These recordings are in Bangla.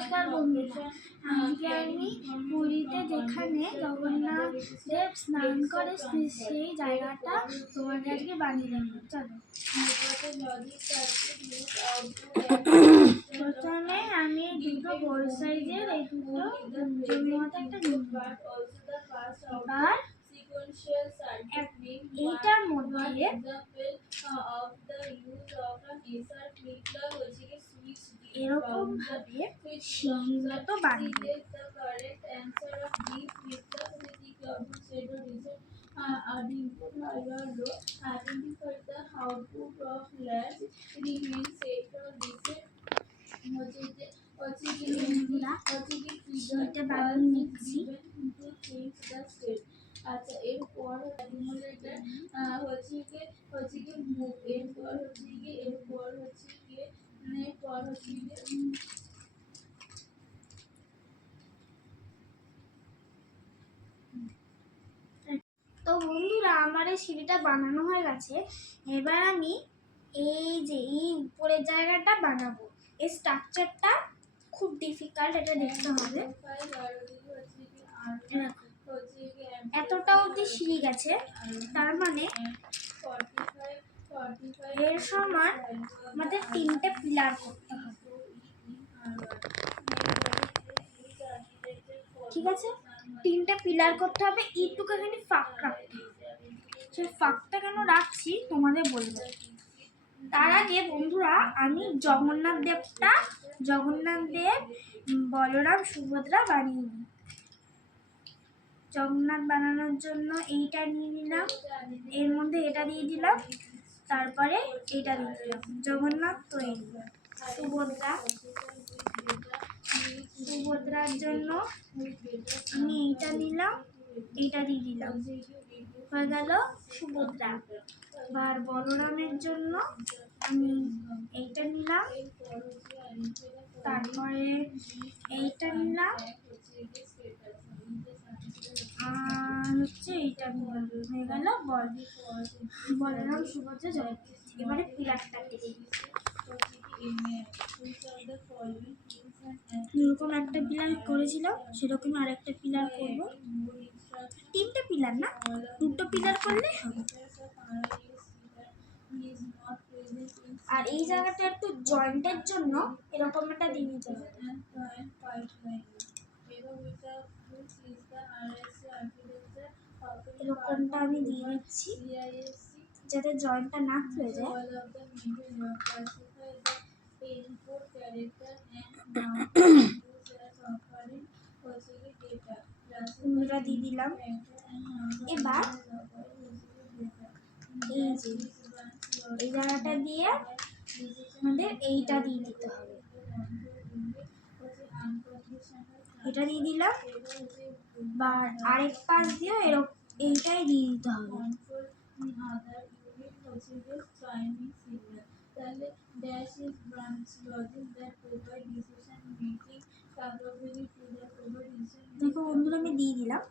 নমস্কার বন্ধুরা, আজকে আমি পুরীতে যেখানে জগন্নাথ দেব স্নান করে সেই জায়গাটা তোমাদের আজকে বানিয়ে দেবো। চলো, প্রথমে আমি দুটো বড় সাইজের এই দুটো জমিমতো একটা এবার এইটার মধ্যে এরকম ভাবে সিঁড়ি মতো বানিয়ে নিচ্ছি। আচ্ছা, এরপর তো বন্ধুরা, আমার এই সিঁড়িটা বানানো হয়ে গেছে। এবার আমি এই যে এই উপরের জায়গাটা বানাবো। এই স্ট্রাকচারটা খুব ডিফিকাল্ট, এটা দেখতে হবে। এতটা অবধি সিঁড়ি গেছে, তার মানে এর সমান আমাদের 3টে পিলার করতে হবে। ঠিক আছে, 3টে পিলার করতে হবে। একটুখানি ফাঁক রাখতে হবে। সেই ফাঁকটা কেন রাখছি তোমাদের বলবো। তার আগে বন্ধুরা, আমি জগন্নাথ দেব, বলরাম, সুভদ্রা বানিয়ে নিই। জগন্নাথ বানানোর জন্য এইটা নিয়ে নিলাম, এর মধ্যে এটা দিয়ে দিলাম, তারপরে এটা দিয়ে দিলাম। জগন্নাথ তৈরি। সুভদ্রার জন্য আমি এইটা নিলাম, এইটা দিয়ে দিলাম, হয়ে গেল সুভদ্রা। আর বলরামের জন্য আমি এইটা নিলাম, তারপরে এইটা নিলাম, আর হচ্ছে এইটা নিলাম, হয়ে গেল বলরাম, সুভদ্রা, জয়। এবারে পিলারটা কেটে এরকম একটা পিলার করেছিলাম, সেরকম আর একটা পিলার করবো। 3টে পিলার না, 2টো পিলার করলে হবে। আর এই জায়গাটা একটু জয়েন্টের জন্য এরকম একটা দিয়ে নিতে হবে। এরকমটা আমি দিয়ে দিচ্ছি, যাতে জয়েন্টটা না খুলে যায়। দিয়ে দিলাম। এবার এই জায়গাটা দিয়ে আমাদের এইটা দিয়ে দিতে হবে। এটা দিয়ে দিলাম, বা আরেক পাশ দিয়ে এইটাই দিয়ে দিতে হবে। দেখো বন্ধুরা, আমি দিয়ে দিলাম।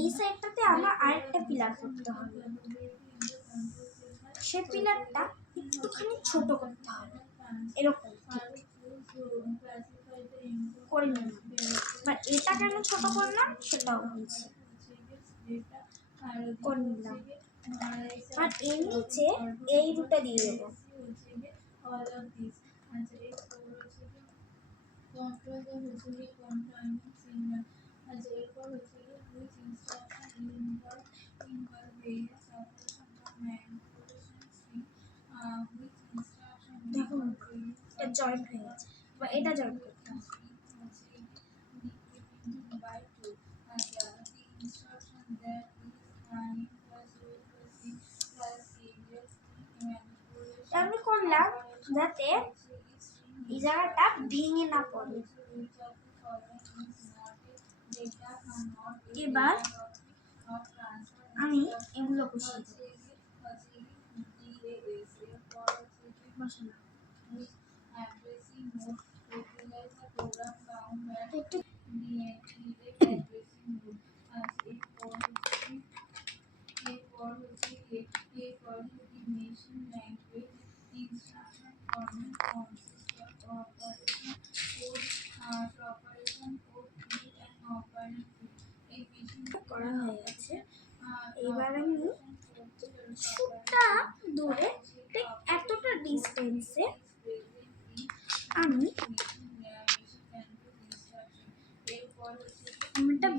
এই সাইডটাতে আমার আরেকটা পিলার করতে হবে। সে পিলারটা একটুখানি ছোট করতে হবে, এরকম করে নিলাম। বা এটা কেন ছোট করলাম সেটাও বলছি, করে নিলাম। আর এর নিচে এই দুটো দিয়ে দেবো। দেখো এটা জয়েন্ট হয়ে গেছে, বা এটা জয়েন্ট করতে হবে। আমি করলাম যাতে এই জায়গাটা ভেঙে না পড়ে। এবার আমি এগুলো বসিয়ে দেব। একটু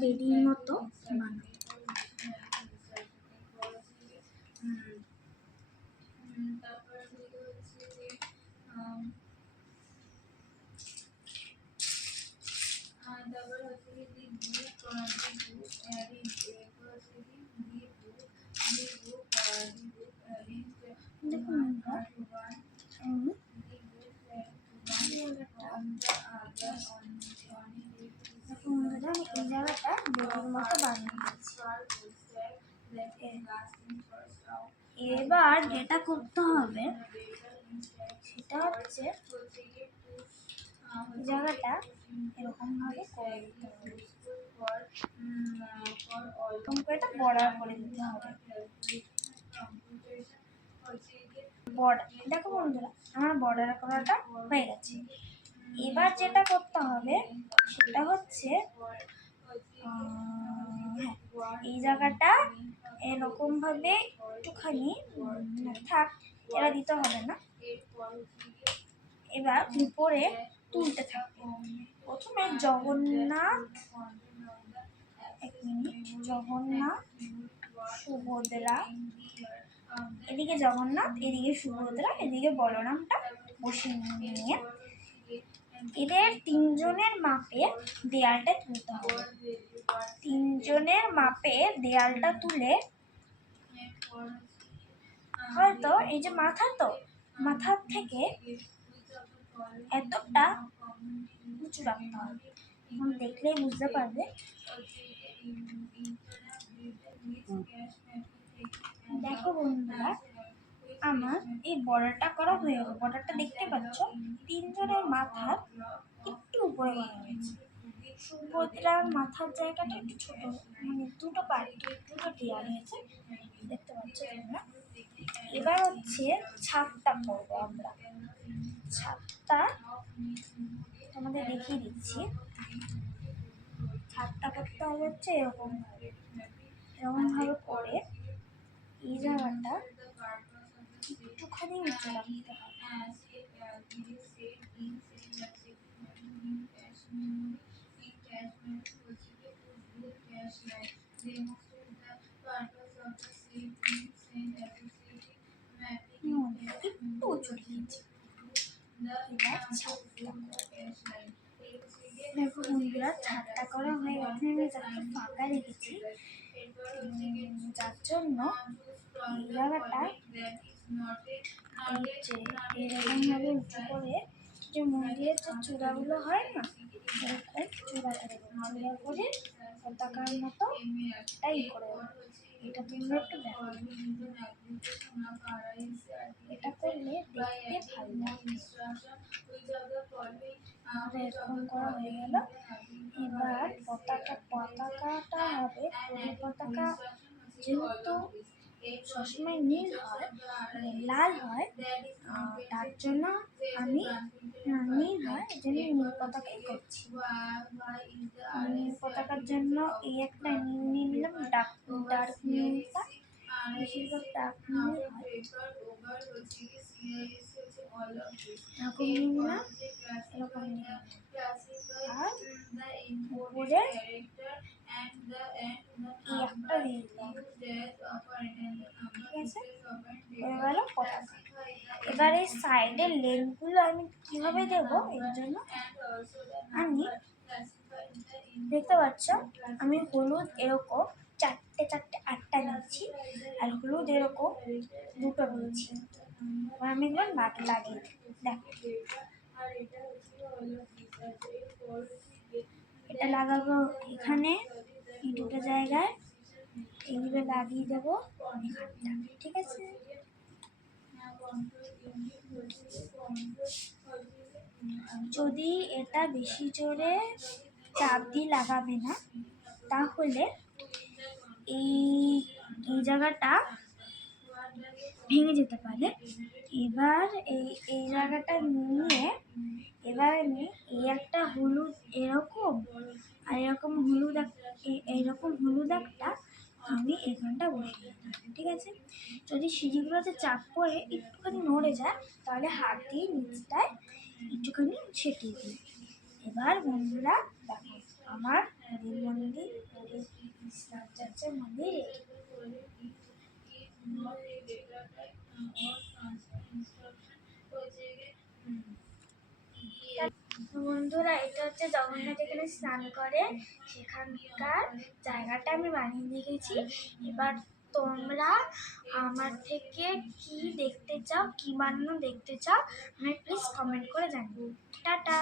বেদির মতো বানাবো। দেখুন বন্ধুরা, আমি এই জায়গাটা বেদির মতো বানিয়ে দিচ্ছি। এবার যেটা করতে হবে সেটা হচ্ছে জায়গাটা এরকম ভাবে করে দিতে হবে, এরকম করে এটা বর্ডার করে দিতে হবে। দেখো বন্ধুরা, আমার বর্ডার করাটা হয়ে গেছে। এবার যেটা করতে হবে সেটা হচ্ছে এই জায়গাটা এরকম ভাবে একটুখানি থাক, এরা দিতে হবে না। এবার উপরে তুলতে থাকবে। প্রথমে জগন্নাথ, এক মিনিট, জগন্নাথ, সুভদ্রা, এদিকে জগন্নাথ, এদিকে সুভদ্রা, এদিকে বলরামটা বসিয়ে নিয়ে এদের তিনজনের মাপে দেয়ালটা তুলতে হবে। তিনজনের মাপে দেয়ালটা তুলে হয়তো এই যে মাথার থেকে এতটা উঁচু রাখতে হবে। এখন দেখলেই বুঝতে পারবে। দেখো বন্ধুরা, আমার এই বর্ডারটা করা হয়ে গেল। বর্ডারটা দেখতে পাচ্ছ, তিনজনের মাথার একটু উপরে করা হয়েছে। সুভদ্রার মাথার জায়গাটা একটু ছোট, মানে দুটো দেয়াল হয়েছে, দেখতে পাচ্ছ তোমরা। এবার হচ্ছে ছাদটা করবো আমরা। ছাদটা তোমাদের দেখিয়ে দিচ্ছি। ছাদটা করতে হবে হচ্ছে এরকম ভাবে করে এই জায়গাটা একটুখানি উঁচু রাখতে হবে। একটু উঁচু দিয়েছি। এবার দেখো বন্ধুরা, ছাদটা করা হয়ে গেছে। আমি যাকে ফাঁকা রেখেছি, যার জন্য এই জায়গাটা এরকম ভাবে উঁচু করে, যে মন্দিরের যে চূড়াগুলো হয় না, এরকম চূড়া করে পতাকার মতো এটাই করে দেবো। এটা তোমরা একটু দেখো, এটা করলে দেখতে ভালো লাগে। এরকম করা হয়ে গেল। এবার পতাকাটা হবে পতাকা, যেহেতু সবসময় নীল হয়, লাল হয়, তার জন্য আমি নীল হয়, এই জন্য নীল পতাকাই করছি। নীল পতাকার জন্য এই একটা নীল নিলাম, ডার্ক নীলটা, বেশিরভাগ ডার্ক নীল হয়, এরকম নীল নিলাম, এরকম নীল। আর উপরে এই একটা দিয়ে দিলাম, ঠিক আছে, হয়ে গেল পতাকা। এবার এই সাইডের লেনগুলো আমি কিভাবে দেবো, এর জন্য আমি দেখতে পাচ্ছ, আমি হলুদ এরকম চারটে 8টা নিচ্ছি, আর হলুদ এরকম 2টো নিচ্ছি। আমি এবার লাগিয়ে দেখো, এটা লাগাবো এখানে, এই 2টো জায়গায় এইভাবে লাগিয়ে দেবো এখানটা, ঠিক আছে। যদি এটা বেশি জোরে চাপ দিয়ে লাগাবে না, তাহলে এই জায়গাটা ভেঙে যেতে পারে। এবার এই জায়গাটা নিয়ে এবার আমি এই একটা হলুদ এরকম, আর এরকম হলুদ একটা আমি এখানটা বসিয়ে দিলাম, ঠিক আছে। যদি সিঁড়িগুলোতে চাপ পড়ে একটুখানি নড়ে যায়, তাহলে হাত দিয়ে নিচটায় একটুখানি ছেটিয়ে দিই। এবার বন্ধুরা দেখো, আমার মন্দির স্নাপচ্যাটের মন্দির বন্ধুরা, এটা হচ্ছে জগন্নাথ এখানে স্নান করে সেখানকার জায়গাটা আমি বানিয়ে দিয়ে গেছি। এবার তোমরা আমার থেকে কি দেখতে চাও, কি বানানো দেখতে চাও, আমি প্লিজ কমেন্ট করে জানিও। টাটা।